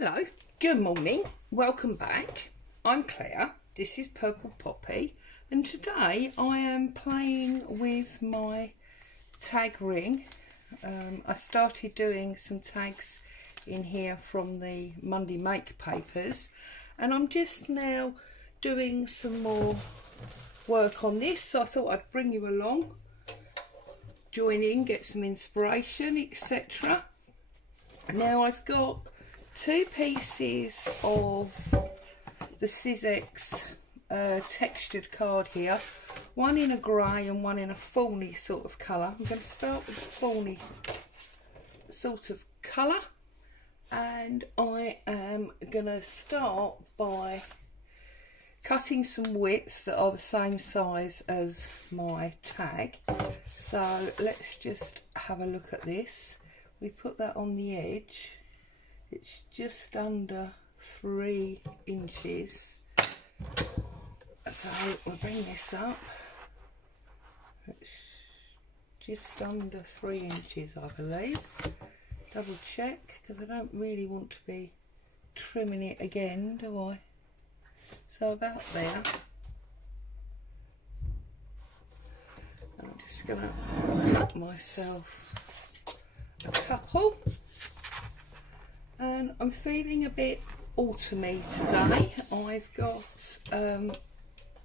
Hello, good morning, welcome back. I'm Claire, this is Purple Poppy, and today I am playing with my tag ring. I started doing some tags in here from the Monday Make papers, and I'm just now doing some more work on this, so I thought I'd bring you along, join in, get some inspiration, etc. Now I've got two pieces of the Sizzix textured card here, one in a grey and one in a fawny sort of colour. I'm going to start with the fawny sort of colour, and I am going to start by cutting some widths that are the same size as my tag. So let's just have a look at this. We put that on the edge. It's just under 3 inches. So we'll bring this up. It's just under 3 inches, I believe. Double check, because I don't really want to be trimming it again, do I? So about there. I'm just going to cut myself a couple. And I'm feeling a bit autumny today. I've got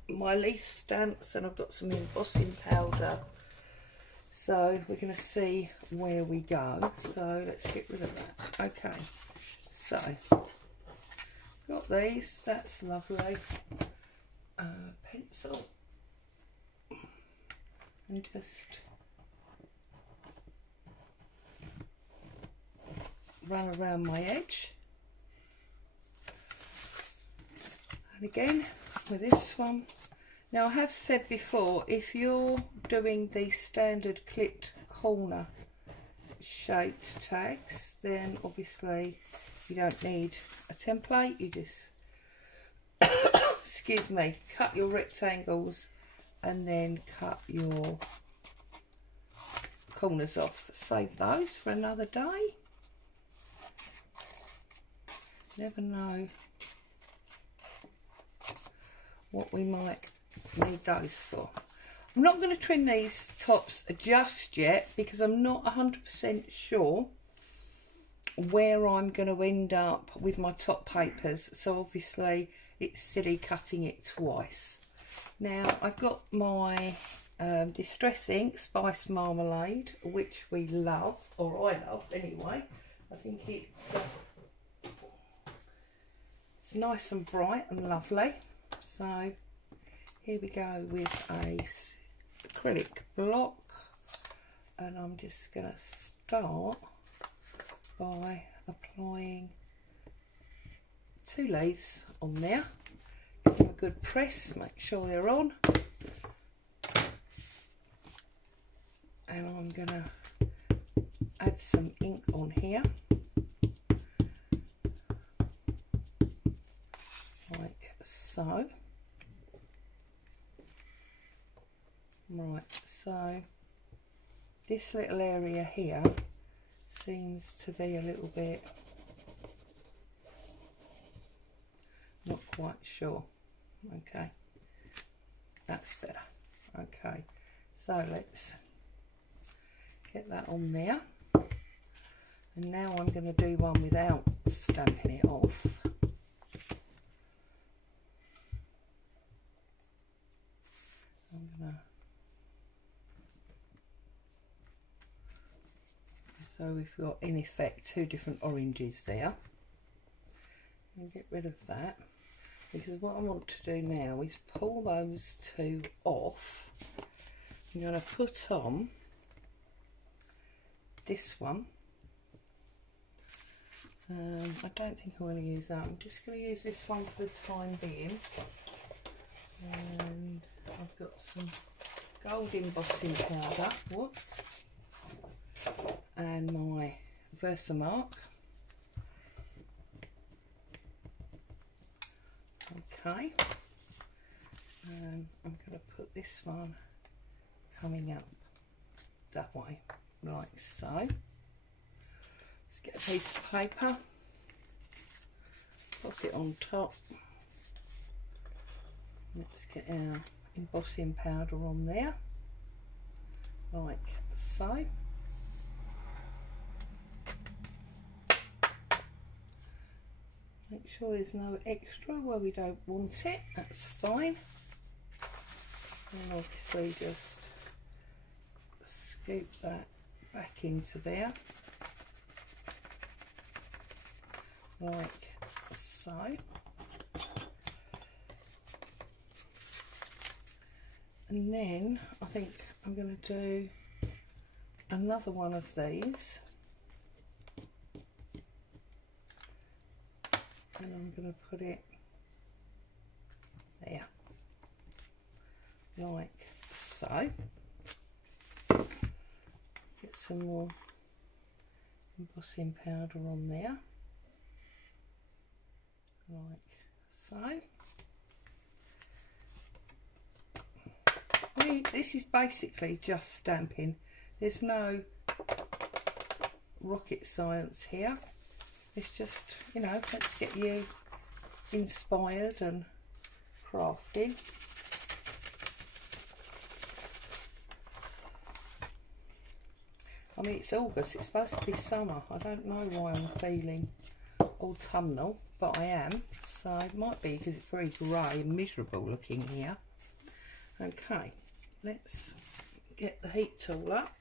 my leaf stamps and I've got some embossing powder. So we're going to see where we go. So let's get rid of that. Okay, so got these, that's lovely. Pencil. And just run around my edge, and again with this one. Now I have said before, if you're doing the standard clipped corner shaped tags, then obviously you don't need a template, you just excuse me, cut your rectangles and then cut your corners off. Save those for another day. Never know what we might need those for. I'm not going to trim these tops just yet because I'm not 100% sure where I'm going to end up with my top papers, so obviously it's silly cutting it twice. Now I've got my Distress Ink Spice Marmalade, which we love, or I love anyway. I think it's nice and bright and lovely. So here we go with a acrylic block, and I'm just going to start by applying 2 leaves on there. Give them a good press, make sure they're on, and I'm going to add some ink on here. So, right, so this little area here seems to be a little bit not quite sure. Okay, that's better. Okay, so let's get that on there, and now I'm going to do one without stamping it off. So we've got in effect 2 different oranges there. I'll get rid of that, because what I want to do now is pull those 2 off. I'm going to put on this one. I don't think I'm going to use that. I'm just going to use this one for the time being. And I've got some gold embossing powder. Whoops. And my Versamark. Okay, I'm going to put this one coming up that way, like so. Let's get a piece of paper. pop it on top. Let's get our embossing powder on there, like so. Make sure there's no extra where we don't want it, that's fine. And obviously just scoop that back into there, like so. And then I think I'm going to do another one of these. And I'm going to put it there, like so. Get some more embossing powder on there, like so. This is basically just stamping. There's no rocket science here. It's just, you know, let's get you inspired and crafting. I mean, it's August, it's supposed to be summer. I don't know why I'm feeling autumnal, but I am. So it might be because it's very grey and miserable looking here. Okay, let's get the heat tool up.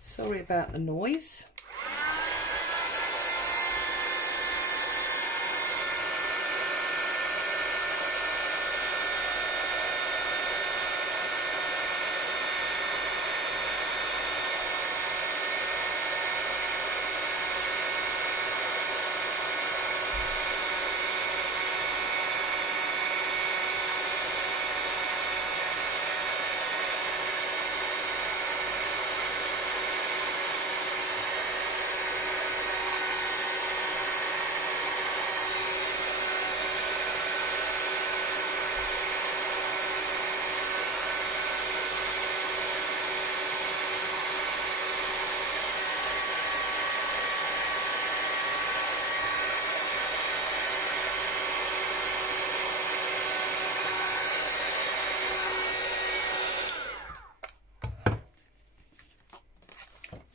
Sorry about the noise.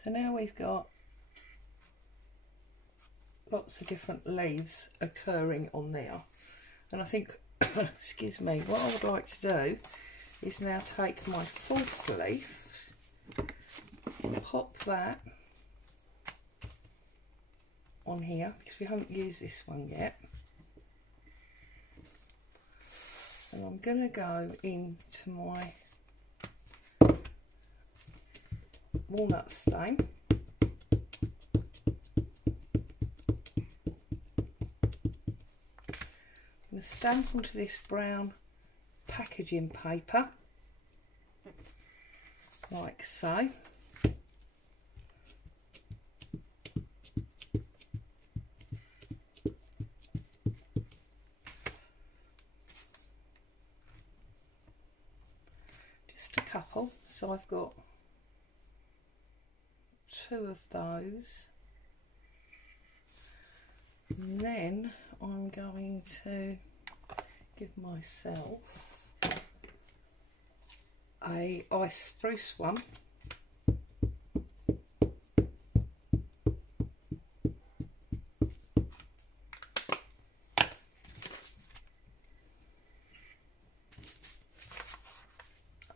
So now we've got lots of different leaves occurring on there, and I think, excuse me, what I would like to do is now take my fourth leaf, pop that on here because we haven't used this one yet, and I'm going to go into my walnut stain. I'm going to stamp onto this brown packaging paper, like so. Just a couple, so I've got 2 of those, and then I'm going to give myself a ice spruce one,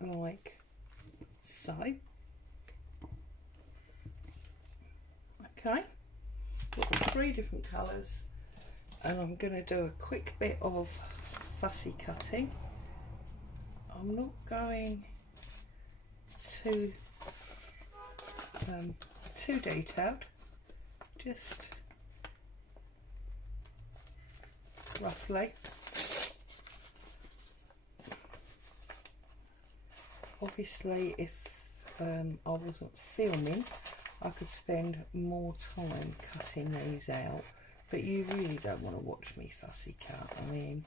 like so. Okay, got 3 different colours, and I'm going to do a quick bit of fussy cutting. I'm not going too detailed, just roughly. Obviously, if I wasn't filming, I could spend more time cutting these out, but you really don't want to watch me fussy cut. I mean,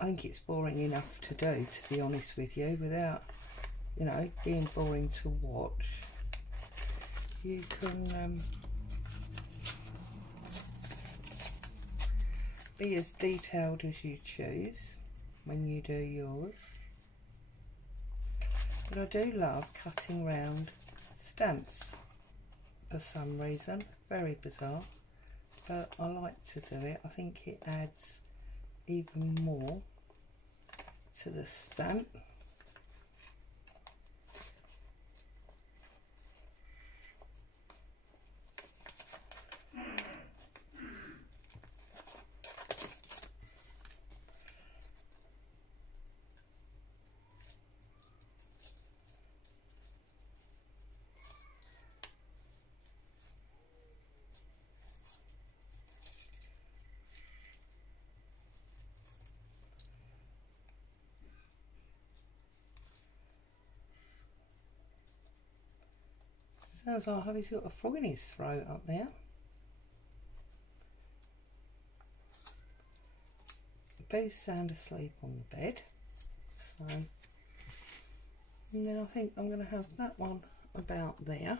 I think it's boring enough to do, to be honest with you, without, you know, being boring to watch. You can be as detailed as you choose when you do yours. But I do love cutting round stamps for some reason, very bizarre, but I like to do it. I think it adds even more to the stamp. Sounds like he's got a frog in his throat up there. Boo's sound asleep on the bed. So, and then I think I'm going to have that one about there.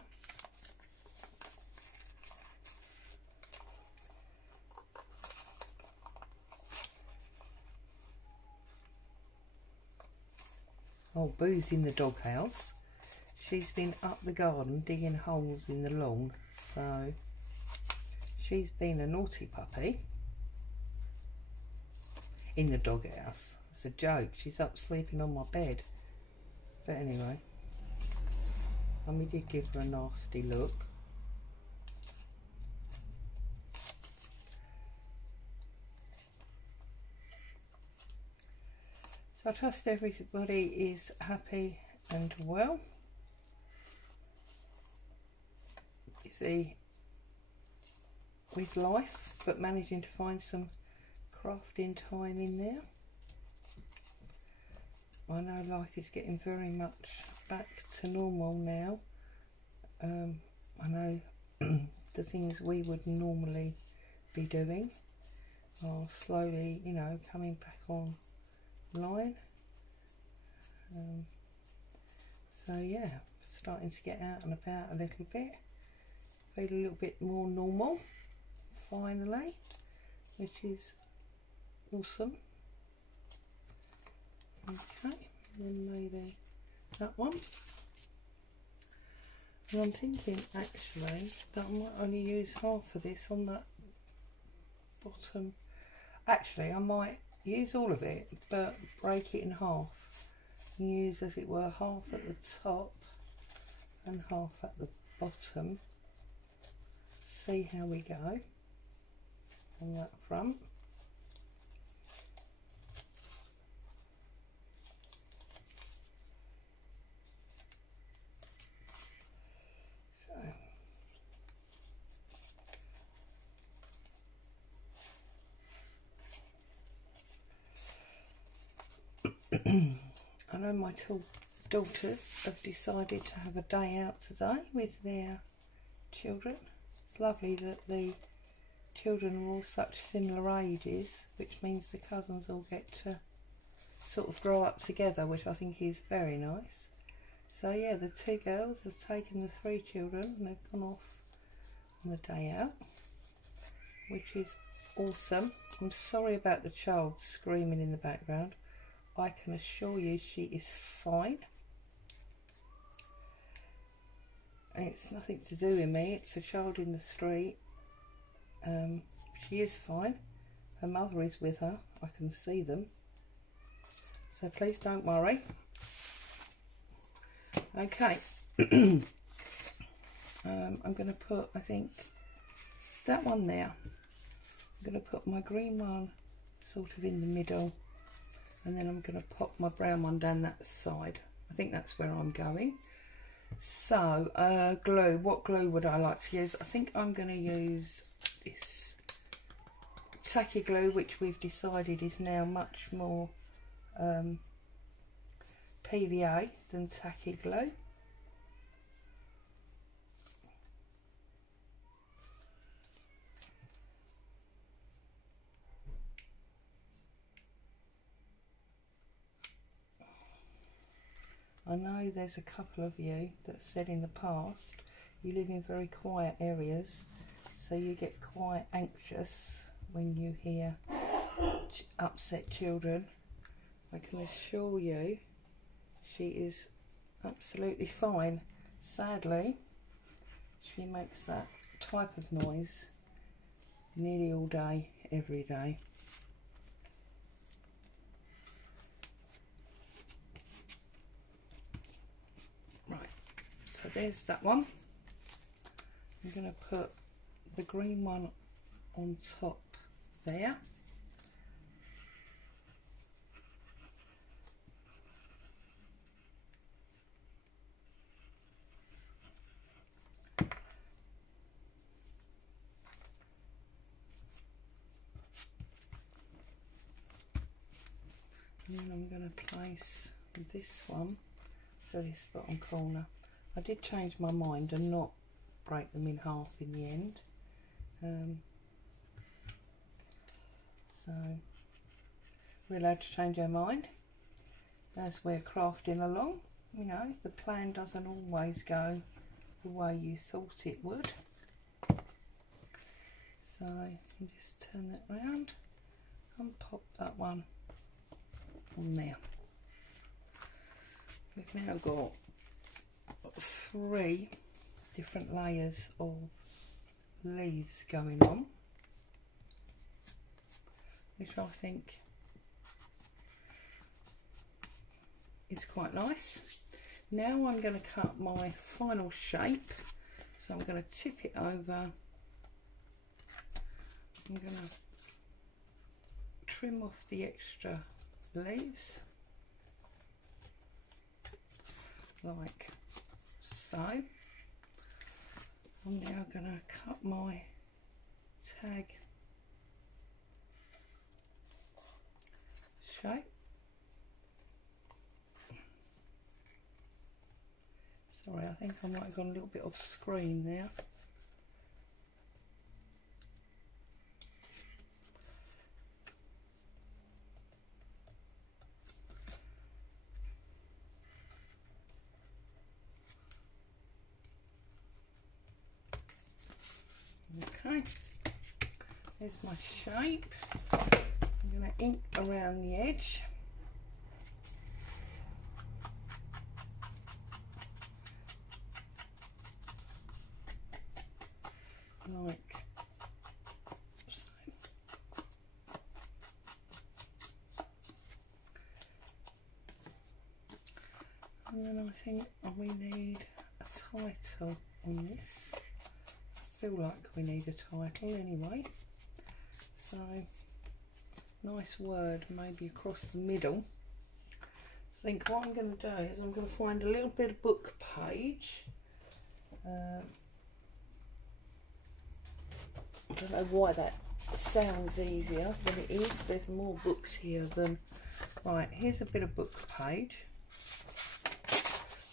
Oh, Boo's in the doghouse. She's been up the garden digging holes in the lawn, so she's been a naughty puppy in the doghouse. It's a joke, she's up sleeping on my bed. But anyway, Mummy did give her a nasty look. So I trust everybody is happy and well. Busy with life, but managing to find some crafting time in there. I know life is getting very much back to normal now. I know the things we would normally be doing are slowly, you know, coming back online. So yeah, starting to get out and about a little bit. Feel a little bit more normal finally, which is awesome. Okay, then maybe that one. And I'm thinking actually that I might only use half of this on that bottom. Actually, I might use all of it, but break it in half and use, as it were, half at the top and half at the bottom. See how we go on that front. I know my two daughters have decided to have a day out today with their children. It's lovely that the children are all such similar ages, which means the cousins all get to sort of grow up together, which I think is very nice. So yeah, the two girls have taken the three children and they've gone off on the day out, which is awesome. I'm sorry about the child screaming in the background. I can assure you she is fine. And it's nothing to do with me, it's a child in the street. She is fine. Her mother is with her, I can see them. So please don't worry. Okay. I'm going to put, I think, that one there. I'm going to put my green one sort of in the middle, and then I'm going to pop my brown one down that side. I think that's where I'm going. So, glue. What glue would I like to use? I think I'm going to use this tacky glue, which we've decided is now much more PVA than tacky glue. I know there's a couple of you that have said in the past you live in very quiet areas, so you get quite anxious when you hear upset children, I can assure you she is absolutely fine. Sadly, she makes that type of noise nearly all day, every day. Right, so there's that one. I'm going to put the green one on top there. And then I'm going to place this one to this bottom corner. I did change my mind and not break them in half in the end. So we're allowed to change our mind as we're crafting along. You know, the plan doesn't always go the way you thought it would. So you just turn that round and pop that one on there. We've now got 3 different layers of leaves going on, which I think is quite nice. Now I'm going to cut my final shape, so I'm going to tip it over. I'm going to trim off the extra leaves like so. I'm now going to cut my tag shape. Sorry, I think I might have gone a little bit off screen there. Okay, there's my shape. I'm going to ink around the edge. Like so. And then I think we need a title on this. I feel like we need a title anyway. So, nice word maybe across the middle. I think what I'm going to do is I'm going to find a little bit of book page. I don't know why that sounds easier than it is. There's more books here than... Right, here's a bit of book page.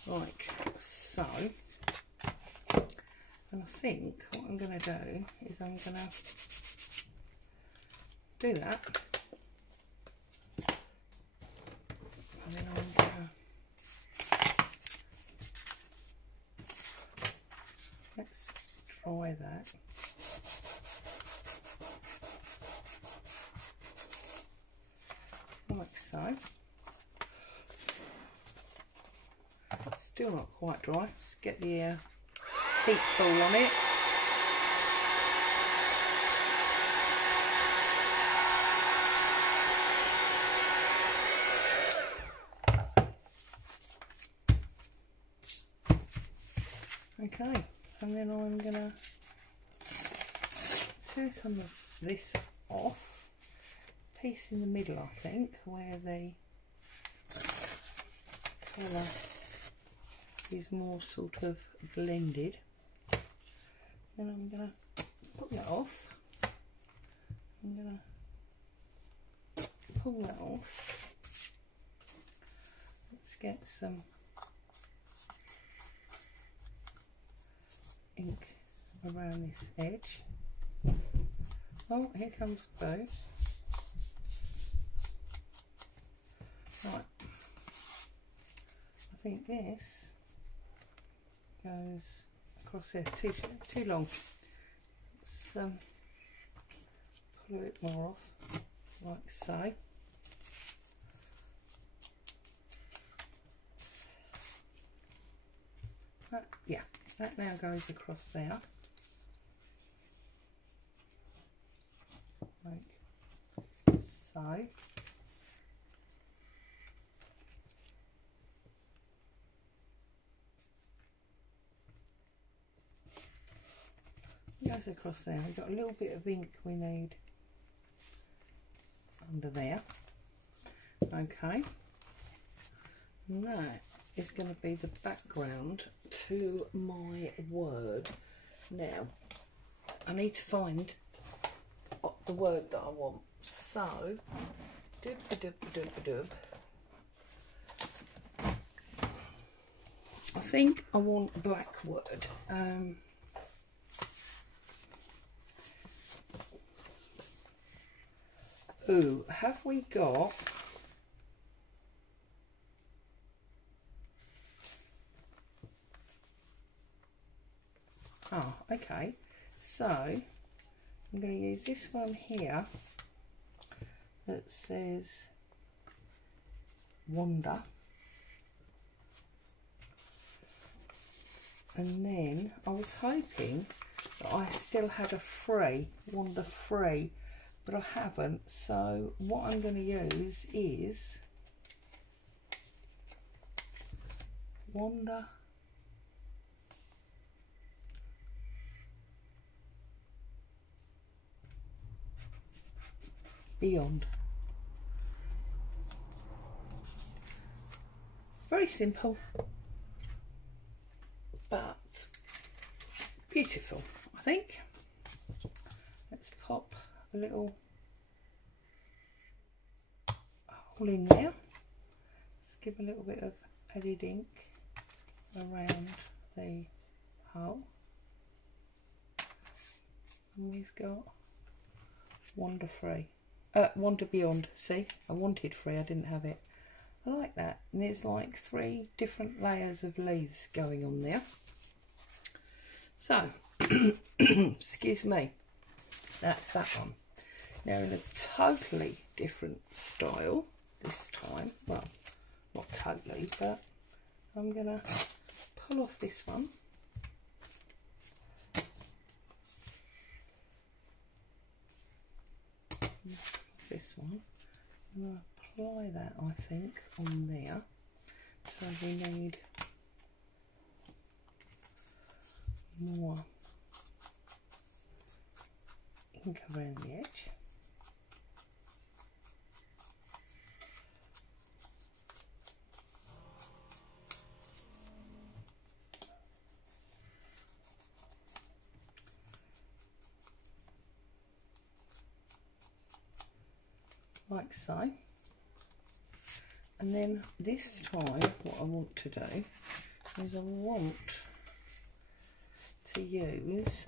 Like so. And I think what I'm going to do is I'm going to do that. And then I'm going to... Let's try that. Like so. Still not quite dry. Just get the heat tool on it. Okay, and then I'm gonna tear some of this off. Piece in the middle, I think, where the colour is more sort of blended. Then I'm going to put that off. I'm going to pull that off. Let's get some ink around this edge. Oh, here comes Bo. Right, I think this goes across there too long. Let's pull a bit more off. like so. Yeah, that now goes across there, like so. Goes across there. We've got a little bit of ink we need under there. Okay, and that is going to be the background to my word. Now I need to find the word that I want, so doob. I think I want black word. Ooh, have we got... Oh, okay. So, I'm going to use this one here that says Wander. And then I was hoping that I still had a free, Wander free, but I haven't. So what I'm going to use is Wander Beyond. Very simple, but beautiful, I think. Let's pop a little hole in there. Let's give a little bit of added ink around the hole. And we've got Wander Free. Wander Beyond. See, I wanted free, I didn't have it. I like that. And there's like 3 different layers of leaves going on there. So, excuse me, that's that one. Now in a totally different style this time. Well, not totally, but I'm going to pull off this one. This one, and I'll apply that, I think, on there. So we need more ink around the edge. Like so. And then this time what I want to do is I want to use,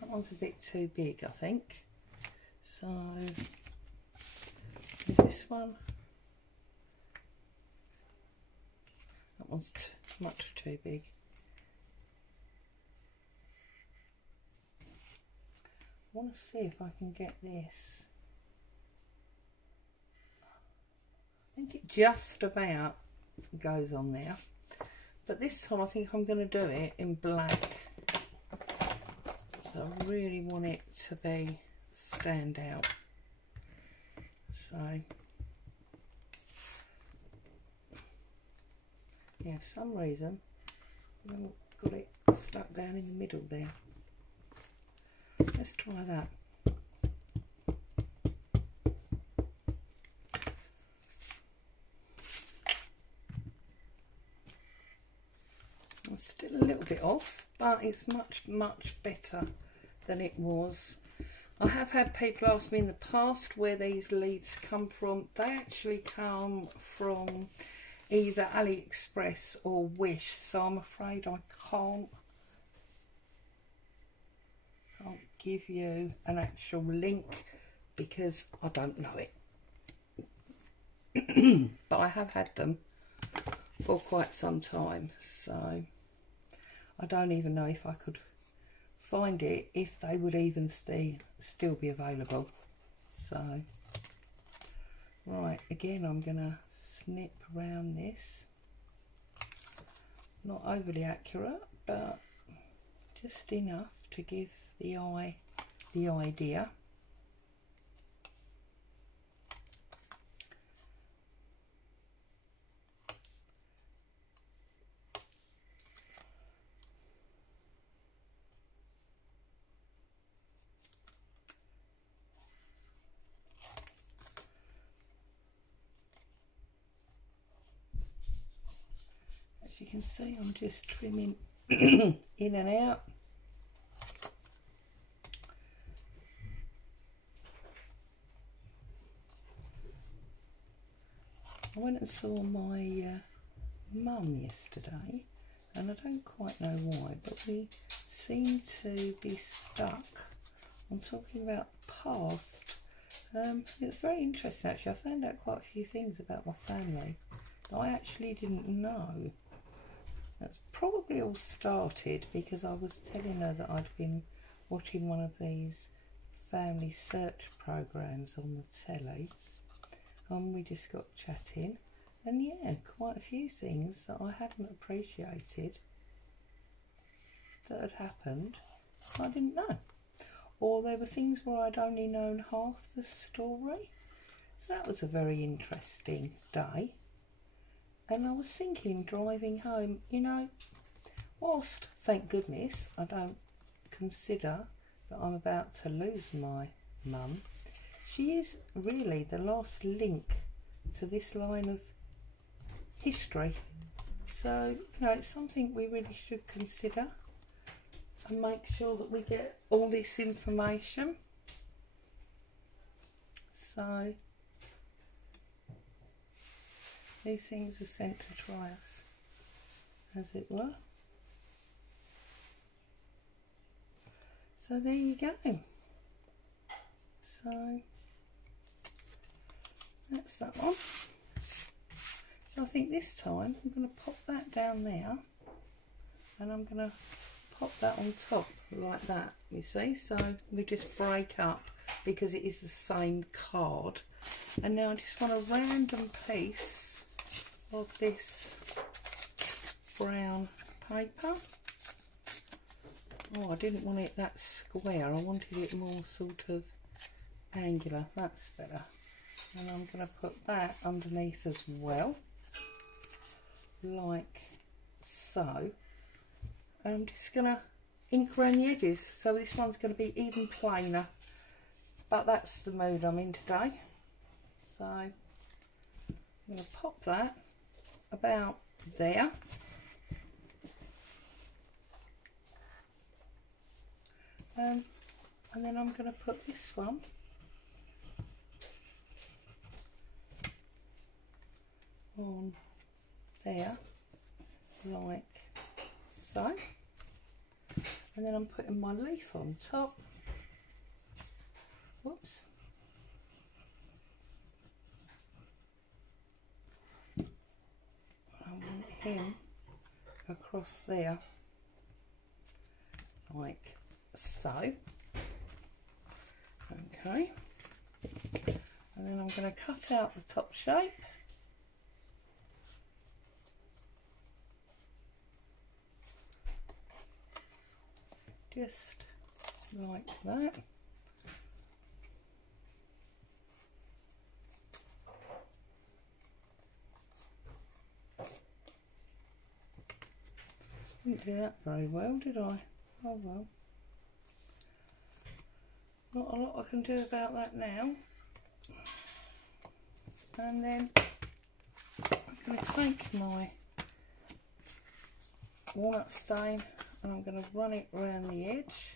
that one's a bit too big I think, so is this one, that one's much too big. I want to see if I can get this. I think it just about goes on there, but this time I think I'm going to do it in black, so I really want it to be stand out. So yeah, for some reason I haven't got it stuck down in the middle there. Let's try that. It's still a little bit off, but it's much better than it was. I have had people ask me in the past where these leaves come from. They actually come from either AliExpress or Wish, so I'm afraid I can't give you an actual link because I don't know it. But I have had them for quite some time, so I don't even know if I could find it if they would even still be available. So, right, again I'm going to snip around this. Not overly accurate, but just enough to give the eye the idea. You can see I'm just trimming in and out. I went and saw my mum yesterday, and I don't quite know why, but we seem to be stuck on talking about the past. It's very interesting actually. I found out quite a few things about my family that I actually didn't know. That's probably all started because I was telling her that I'd been watching one of these family search programs on the telly, and we just got chatting, and yeah, quite a few things that I hadn't appreciated that had happened I didn't know, or there were things where I'd only known half the story. So that was a very interesting day. And I was thinking, driving home, you know, whilst, thank goodness, I don't consider that I'm about to lose my mum, she is really the last link to this line of history. So, you know, it's something we really should consider and make sure that we get all this information. So, these things are sent to try us, as it were. So there you go. So that's that one. So I think this time I'm going to pop that down there, and I'm going to pop that on top like that, you see. So we just break up because it is the same card. And now I just want a random piece of this brown paper. Oh, I didn't want it that square, I wanted it more sort of angular. That's better. And I'm going to put that underneath as well, like so. And I'm just going to ink around the edges, so this one's going to be even plainer, but that's the mood I'm in today. So I'm going to pop that about there. And then I'm going to put this one on there, like so. And then I'm putting my leaf on top. Whoops. I want him across there, like so. Okay. And then I'm going to cut out the top shape. Just like that. Didn't do that very well, did I? Oh well. Not a lot I can do about that now. And then I'm going to take my walnut stain and I'm going to run it around the edge,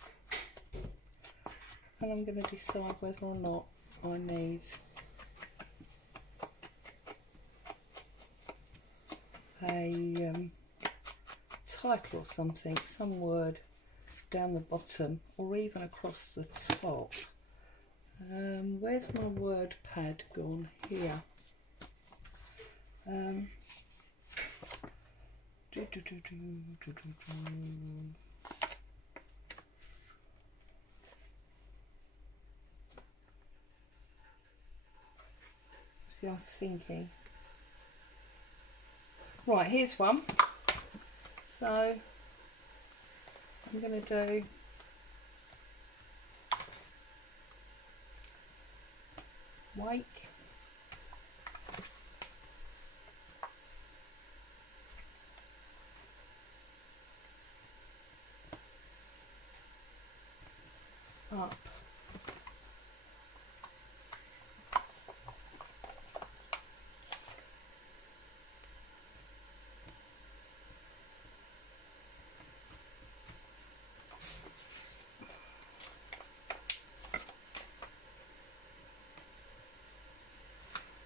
and I'm going to decide whether or not I need a title or something, some word down the bottom or even across the top. Where's my word pad gone? Here. you're thinking. Right, here's one. So I'm going to do wake, up,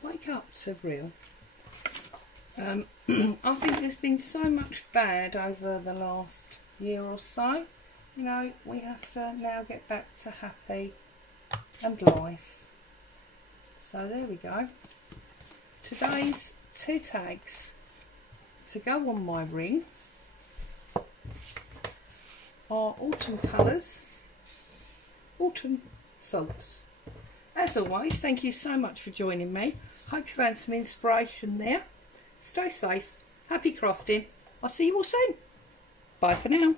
wake up to real. I think there's been so much bad over the last year or so. You know, we have to now get back to happy and life. So there we go. Today's 2 tags to go on my ring are Autumn Colours, Autumn Thoughts. As always, thank you so much for joining me. Hope you found some inspiration there. Stay safe, happy crafting. I'll see you all soon. Bye for now.